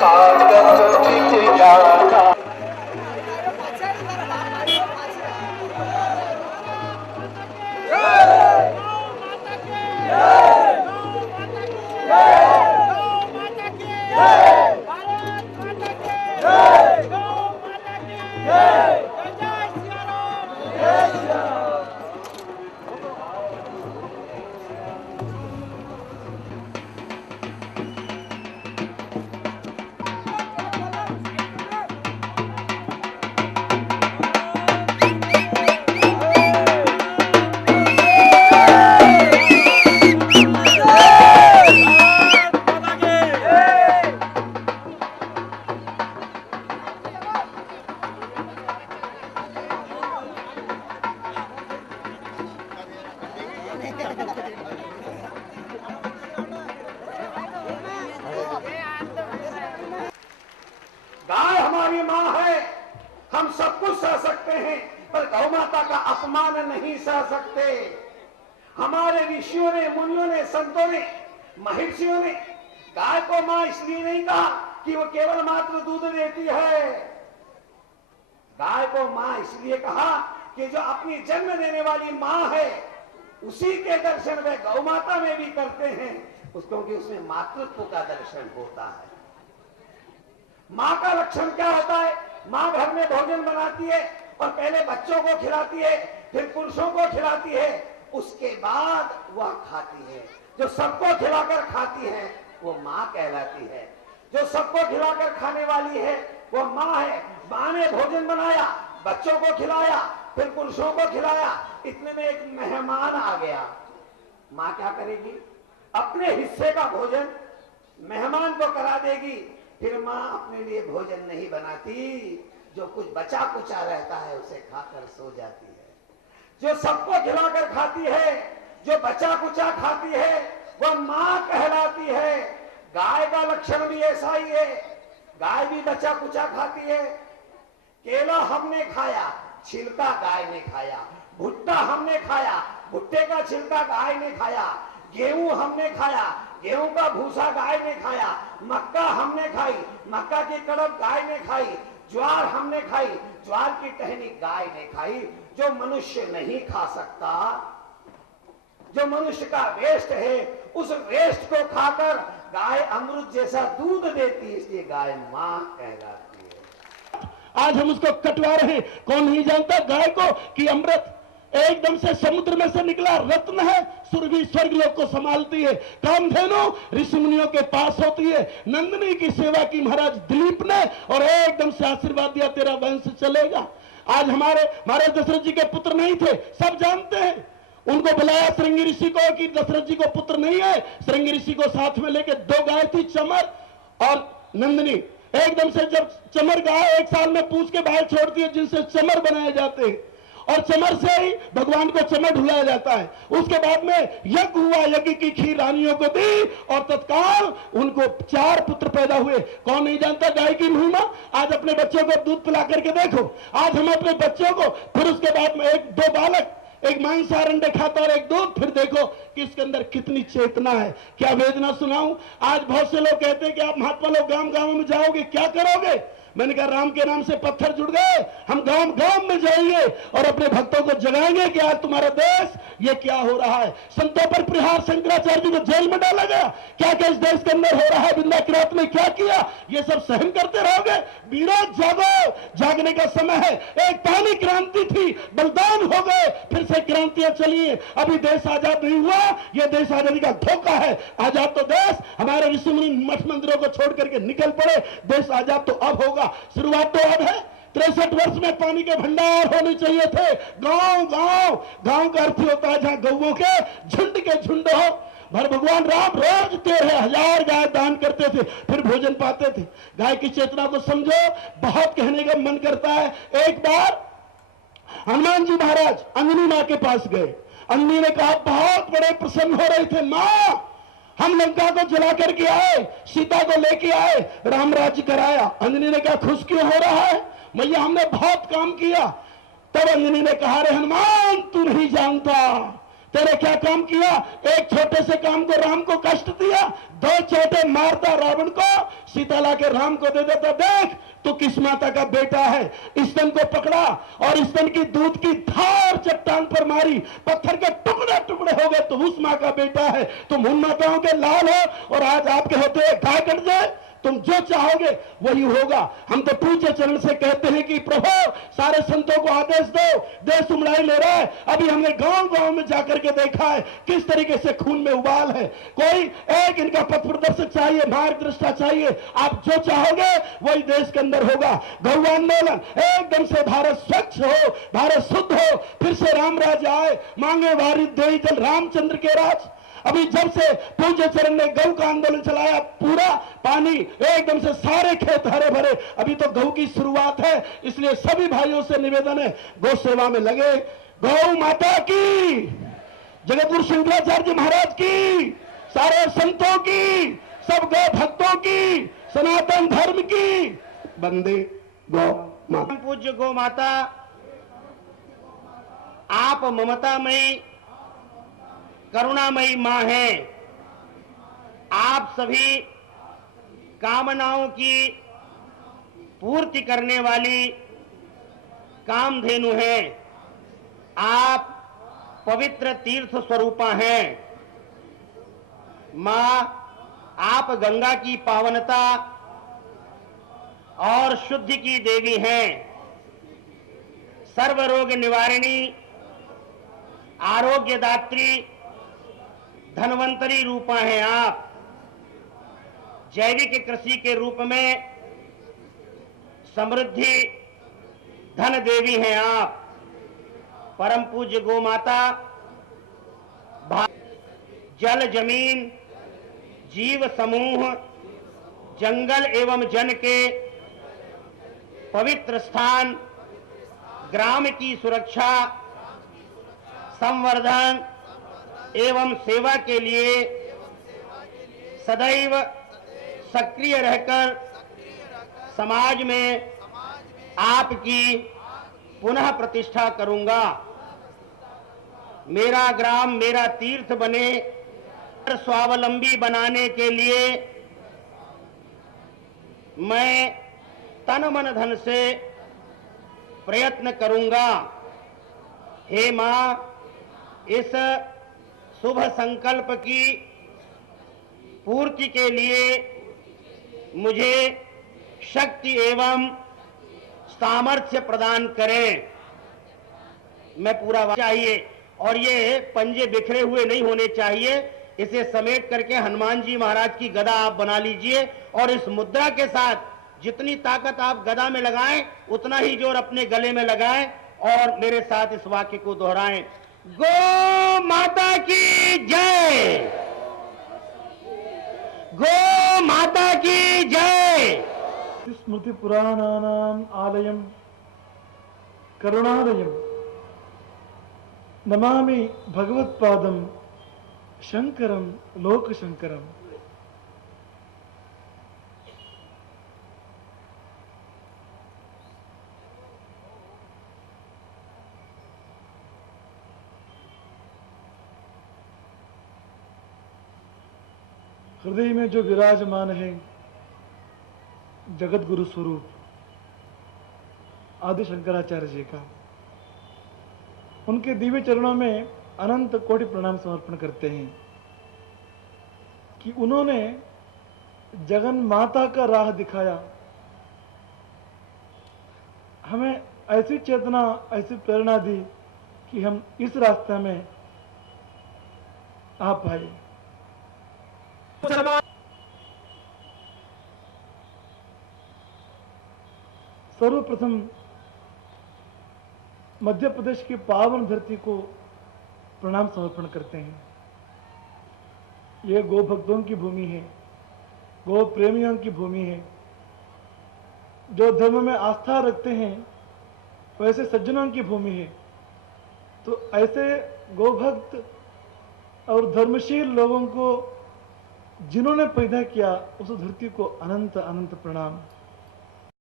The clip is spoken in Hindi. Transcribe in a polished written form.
ताकत विज्ञाना गाय हमारी माँ है, हम सब कुछ सह सकते हैं, पर गौ माता का अपमान नहीं सह सकते। हमारे ऋषियों ने, मुनियों ने, संतों ने, महर्षियों ने गाय को माँ इसलिए नहीं कहा कि वो केवल मात्र दूध देती है। गाय को माँ इसलिए कहा कि जो अपनी जन्म देने वाली माँ है, उसी के दर्शन वे गौ माता में भी करते हैं, क्योंकि उसमें मातृत्व का दर्शन होता है। माँ का लक्षण क्या होता है? माँ घर में भोजन बनाती है और पहले बच्चों को खिलाती है, फिर पुरुषों को खिलाती है, उसके बाद वह खाती है। जो सबको खिलाकर खाती है वो माँ कहलाती है। जो सबको खिलाकर खाने वाली है वो माँ है। माँ ने भोजन बनाया, बच्चों को खिलाया, फिर पुरुषों को खिलाया, इतने में एक मेहमान आ गया। माँ क्या करेगी? अपने हिस्से का भोजन मेहमान को करा देगी। फिर माँ अपने लिए भोजन नहीं बनाती, जो कुछ बचा कुचा रहता है उसे खाकर सो जाती है। जो सबको खिलाकर खाती है, जो बचा कुचा खाती है, वह माँ कहलाती है। गाय का लक्षण भी ऐसा ही है। गाय भी बचा कुचा खाती है। केला हमने खाया, छिलका गाय ने खाया। भुट्टा हमने खाया, भुट्टे का छिलका गाय ने खाया। गेहूं हमने खाया, गेहूं का भूसा गाय ने खाया। मक्का हमने खाई, मक्का की कड़ब गाय ने खाई। ज्वार हमने खाई, ज्वार की टहनी गाय ने खाई। जो मनुष्य नहीं खा सकता, जो मनुष्य का वेस्ट है, उस वेस्ट को खाकर गाय अमृत जैसा दूध देती है, इसलिए गाय माँ कहलाती है। आज हम उसको कटवा रहे हैं। कौन नहीं जानता गाय को कि अमृत एकदम से समुद्र में से निकला रत्न है, सुरभि स्वर्ग लोक को संभालती है। कामधेनु ऋषि मुनियों के पास होती है। नंदिनी की सेवा की महाराज दिलीप ने और एकदम से आशीर्वाद दिया, तेरा वंश चलेगा। आज हमारे दशरथ जी के पुत्र नहीं थे, सब जानते हैं। उनको बुलाया श्रृंगी ऋषि को कि दशरथ जी को पुत्र नहीं है। श्रृंगी ऋषि को साथ में लेके दो गाय थी, चमर और नंदिनी। एकदम से जब चमर गाय 1 साल में पूछ के बाहर छोड़ती है, जिनसे चमर बनाए जाते हैं, और चमर से ही भगवान को चमर ढुलाया जाता है। उसके बाद में यज्ञ हुआ, यज्ञ की खीर रानियों को दी और तत्काल उनको 4 पुत्र पैदा हुए। कौन नहीं जानता गाय की महिमा? आज अपने बच्चों को दूध पिला करके देखो। आज हम अपने बच्चों को, फिर उसके बाद में 1-2 बालक, एक मांसाहार अंडे खाता और एक दूध, फिर देखो कि इसके अंदर कितनी चेतना है। क्या वेदना सुनाऊं? आज बहुत से लोग कहते हैं कि आप महात्मा लोग गांव गांव में जाओगे, क्या करोगे? मैंने कहा राम के नाम से पत्थर जुड़ गए, हम गांव गांव में जाएंगे और अपने भक्तों को जगाएंगे कि आज तुम्हारा देश ये क्या हो रहा है। संतों पर प्रहार, शंकराचार्य जी को जेल में डाला गया। क्या क्या इस देश के अंदर हो रहा है, बिंदा किरात ने क्या किया, ये सब सहन करते रहोगे? वीरों जागो, जागने का समय है। एक पानी क्रांति थी, बलिदान हो गए, फिर से क्रांतियां चली हैं। अभी देश आजाद नहीं हुआ, यह देश आजादी का धोखा है। आजाद तो देश हमारे ऋषि मुनि मठ मंदिरों को छोड़ करके निकल पड़े, देश आजाद तो अब होगा। शुरुआत तो अब है। 63 वर्ष में पानी के भंडार होने चाहिए थे। गांव गांव, गांव का अर्थ होता है जहां गौओं के झुंड हो। भगवान राम रोज 13,000 गाय दान करते थे, फिर भोजन पाते थे। गाय की चेतना को समझो, बहुत कहने का मन करता है। एक बार हनुमान जी महाराज अंजनी माँ के पास गए। अंजनी ने कहा, बहुत बड़े प्रसन्न हो रहे थे माँ, हम लंका को जला करके आए, सीता को लेके आए, राम राज्य कराया। अंजनी ने कहा, खुश क्यों हो रहा है? मैया हमने बहुत काम किया। तब अंजनी ने कहा, रे हनुमान तू नहीं जानता, तेरे क्या काम किया? एक छोटे से काम को राम को कष्ट दिया, 2 चोटे मारता रावण को, सीता ला के राम को दे देता। देख तू किस माता का बेटा है। स्तन को पकड़ा और स्तन की दूध की धार चट्टान पर मारी, पत्थर के टुकड़े टुकड़े हो गए। तू उस माँ का बेटा है, तुम उन माताओं के लाल हो और आज आपके होते हुए गाय कट जाए। तुम जो चाहोगे वही होगा। हम तो पूज्य चरण से कहते हैं कि प्रभु सारे संतों को आदेश दो, देश उमड़ाई ले रहा है। अभी हमने गांव गांव में जाकर के देखा है किस तरीके से खून में उबाल है। कोई एक इनका पथ प्रदर्शक चाहिए, मार्गदर्शिता चाहिए। आप जो चाहोगे वही देश के अंदर होगा। गौ आंदोलन एकदम से भारत स्वच्छ हो, भारत शुद्ध हो, फिर से राम राज आए, मांगे वारिद देई जल रामचंद्र के राज। अभी जब से पूज्य चरण ने गौ का आंदोलन चलाया, पूरा पानी एकदम से सारे खेत हरे भरे। अभी तो गौ की शुरुआत है, इसलिए सभी भाइयों से निवेदन है गौ सेवा में लगे। गौ माता की, जगतगुरु शंकराचार्य जी महाराज की, सारे संतों की, सब गौ भक्तों की, सनातन धर्म की वंदे गौ माता। पूज्य गौ माता, आप ममतामयी करुणामयी मां हैं। आप सभी कामनाओं की पूर्ति करने वाली कामधेनु हैं। आप पवित्र तीर्थ स्वरूपा हैं। मां, आप गंगा की पावनता और शुद्धि की देवी हैं। सर्वरोग निवारिणी, आरोग्यदात्री, धनवंतरी रूपा हैं आप। जैविक कृषि के रूप में समृद्धि धन देवी हैं आप। परम पूज्य गौ माता, जल जमीन जीव समूह जंगल एवं जन के पवित्र स्थान, ग्राम की सुरक्षा, संवर्धन एवं सेवा के लिए सदैव सक्रिय रहकर समाज में आपकी पुनः प्रतिष्ठा करूंगा। मेरा ग्राम मेरा तीर्थ बने, स्वावलंबी बनाने के लिए मैं तन मन धन से प्रयत्न करूंगा। हे मां, इस शुभ संकल्प की पूर्ति के लिए मुझे शक्ति एवं सामर्थ्य प्रदान करें। मैं पूरा चाहिए, और ये पंजे बिखरे हुए नहीं होने चाहिए। इसे समेट करके हनुमान जी महाराज की गदा आप बना लीजिए, और इस मुद्रा के साथ जितनी ताकत आप गदा में लगाएं उतना ही जोर अपने गले में लगाएं, और मेरे साथ इस वाक्य को दोहराएं। गौ माता की जय, गौ माता की जय। स्मृति पुराणानाम आलयम करुणालयम नमामि भगवत्पादम शंकरम लोक शंकरम। हृदय में जो विराजमान है जगत गुरु स्वरूप आदि शंकराचार्य जी का, उनके दिव्य चरणों में अनंत कोटि प्रणाम समर्पण करते हैं कि उन्होंने जगन माता का राह दिखाया। हमें ऐसी चेतना, ऐसी प्रेरणा दी कि हम इस रास्ते में आ पाए। सर्वप्रथम मध्य प्रदेश की पावन धरती को प्रणाम समर्पण करते हैं। यह गौ भक्तों की भूमि है, गौ प्रेमियों की भूमि है। जो धर्म में आस्था रखते हैं वैसे सज्जनों की भूमि है। तो ऐसे गौ भक्त और धर्मशील लोगों को जिन्होंने पैदा किया उस धरती को अनंत अनंत प्रणाम।